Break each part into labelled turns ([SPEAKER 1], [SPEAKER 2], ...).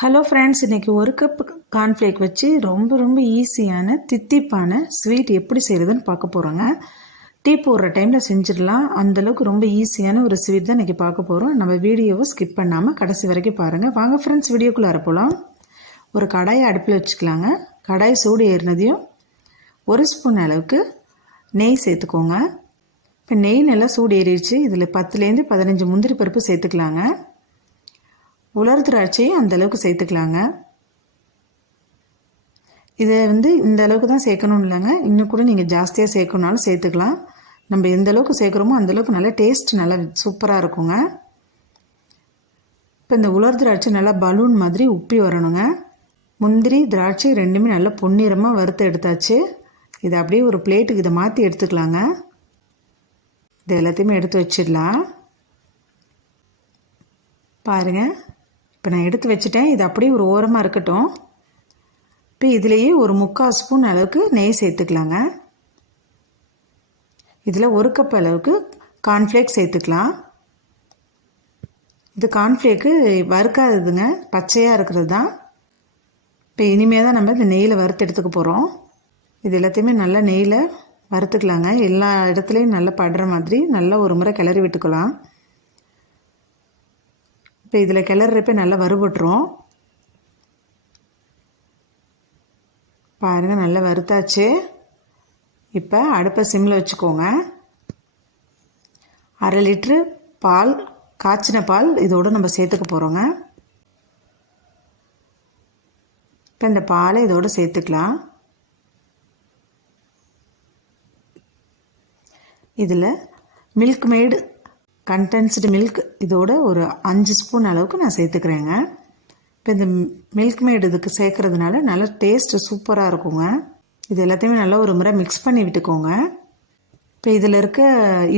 [SPEAKER 1] Hello friends இன்றைக்கி ஒரு cup cornflake வச்சு ரொம்ப ரொம்ப ஈஸியான தித்திப்பான ஸ்வீட் எப்படி செய்கிறதுன்னு பார்க்க போகிறோங்க டீ போடுற டைமில் செஞ்சிடலாம். அந்தளவுக்கு ரொம்ப ஈஸியான ஒரு ஸ்வீட் தான் இன்றைக்கி பார்க்க போகிறோம் நம்ம வீடியோவை ஸ்கிப் பண்ணாமல் கடைசி வரைக்கும் பாருங்கள் வாங்க ஃப்ரெண்ட்ஸ் வீடியோக்குள்ளே போகலாம் ஒரு கடாயை அடுப்பில் வச்சுக்கலாங்க. கடாய் சூடு ஏறினதையும் ஒரு ஸ்பூன் அளவுக்கு நெய் சேர்த்துக்கோங்க. இப்போ நெய் நல்லா சூடு ஏறிடுச்சு. இதில் பத்துலேருந்து பதினஞ்சு முந்திரி பருப்பு சேர்த்துக்கலாங்க. உலர் திராட்சையும் அந்தளவுக்கு சேர்த்துக்கலாங்க. இதை வந்து இந்த அளவுக்கு தான் சேர்க்கணும் இல்லைங்க. இன்னும் கூட நீங்கள் ஜாஸ்தியாக சேர்க்கணுனாலும் சேர்த்துக்கலாம். நம்ம எந்த அளவுக்கு சேர்க்குறோமோ அந்தளவுக்கு நல்லா டேஸ்ட் நல்லா சூப்பராக இருக்குங்க. இப்போ இந்த உலர் திராட்சை நல்லா பலூன் மாதிரி உப்பி வரணுங்க. முந்திரி திராட்சை ரெண்டுமே நல்லா பொன்னிறமாக வறுத்து எடுத்தாச்சு. இதை அப்படியே ஒரு பிளேட்டுக்கு இதை மாற்றி எடுத்துக்கலாங்க. இது எல்லாத்தையுமே எடுத்து வச்சிடலாம். பாருங்கள் இப்போ நான் எடுத்து வச்சுட்டேன். இது அப்படியே ஒரு ஓரமாக இருக்கட்டும். இப்போ இதுலேயே ஒரு முக்கால் ஸ்பூன் அளவுக்கு நெய் சேர்த்துக்கலாங்க. இதில் ஒரு கப் அளவுக்கு கார்ன்ஃப்ளேக் சேர்த்துக்கலாம். இது கார்ன்ஃப்ளேக்கு வறுக்காததுங்க. பச்சையாக இருக்கிறது தான் இப்போ இனிமேல் தான் நம்ம இந்த நெய்யில் வறுத்து எடுத்துக்க போகிறோம் இது எல்லாத்தையுமே நல்லா நெய்யில் வறுத்துக்கலாங்க. எல்லா இடத்துலையும் நல்லா படுற மாதிரி நல்லா ஒரு முறை கிளறி விட்டுக்கலாம். இப்போ இதில் கிளறப்ப நல்லா வறுபட்டுரும். பாருங்கள் நல்லா வறுத்தாச்சு. இப்போ அடுப்பை சிம்மில் வச்சுக்கோங்க. அரை லிட்ரு பால் காய்ச்சின பால் இதோடு நம்ம சேர்த்துக்க போகிறோங்க இப்போ இந்த பாலை இதோடு சேர்த்துக்கலாம். இதில் மில்க் மேடு கண்டென்ஸ்டு மில்க் இதோட ஒரு அஞ்சு ஸ்பூன் அளவுக்கு நான் சேர்த்துக்கிறேங்க. இப்போ இந்த மில்க் மேடு இதுக்கு சேர்க்குறதுனால நல்லா டேஸ்ட்டு சூப்பராக இருக்குங்க. இது எல்லாத்தையுமே நல்லா ஒரு முறை மிக்ஸ் பண்ணி விட்டுக்கோங்க. இப்போ இதில் இருக்க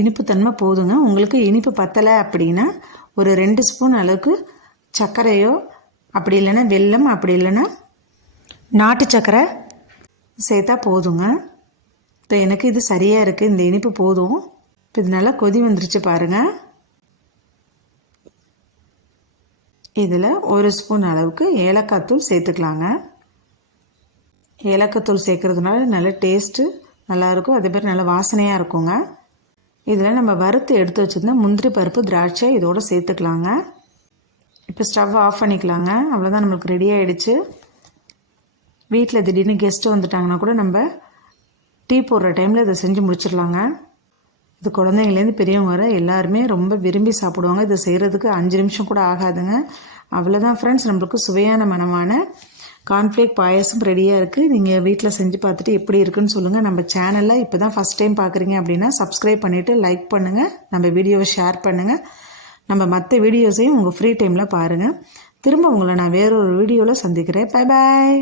[SPEAKER 1] இனிப்பு தன்மை போதுங்க. உங்களுக்கு இனிப்பு பத்தலை அப்படின்னா ஒரு ரெண்டு ஸ்பூன் அளவுக்கு சர்க்கரையோ அப்படி இல்லைன்னா வெல்லம் அப்படி இல்லைன்னா நாட்டு சர்க்கரை சேர்த்தா போதுங்க. இப்போ எனக்கு இது சரியாக இருக்குது இந்த இனிப்பு போதும். இப்போ இது நல்லா கொதி வந்துருச்சு பாருங்கள் இதில் ஒரு ஸ்பூன் அளவுக்கு ஏலக்காய் தூள் சேர்த்துக்கலாங்க. ஏலக்காய் தூள் சேர்க்குறதுனால நல்ல டேஸ்ட்டு நல்லாயிருக்கும் அதே மாதிரி நல்ல வாசனையாக இருக்குங்க. இதில் நம்ம வறுத்து எடுத்து வச்சுருந்தா முந்திரி பருப்பு திராட்சை இதோடு சேர்த்துக்கலாங்க. இப்போ ஸ்டவ் ஆஃப் பண்ணிக்கலாங்க. அவ்வளோதான் நம்மளுக்கு ரெடி ஆகிடுச்சு வீட்டில் திடீர்னு கெஸ்ட்டு வந்துட்டாங்கன்னா கூட நம்ம டீ போடுற டைமில் இதை செஞ்சு முடிச்சிடலாங்க. இது குழந்தைங்கலேருந்து பெரியவங்க வர எல்லாருமே ரொம்ப விரும்பி சாப்பிடுவாங்க. இதை செய்கிறதுக்கு அஞ்சு நிமிஷம் கூட ஆகாதுங்க. அவ்வளோதான் ஃப்ரெண்ட்ஸ் நம்மளுக்கு சுவையான மனமான கார்ன்ஃப்ளேக் பாயசம் ரெடியாக இருக்குது நீங்கள் வீட்டில் செஞ்சு பார்த்துட்டு எப்படி இருக்குன்னு சொல்லுங்கள் நம்ம சேனலில் இப்போ தான் ஃபஸ்ட் டைம் பார்க்குறீங்க அப்படின்னா சப்ஸ்கிரைப் பண்ணிவிட்டு லைக் பண்ணுங்கள் நம்ம வீடியோவை ஷேர் பண்ணுங்கள் நம்ம மற்ற வீடியோஸையும் உங்கள் ஃப்ரீ டைமில் பாருங்கள் திரும்ப உங்களை நான் வேறொரு வீடியோவில் சந்திக்கிறேன். Bye bye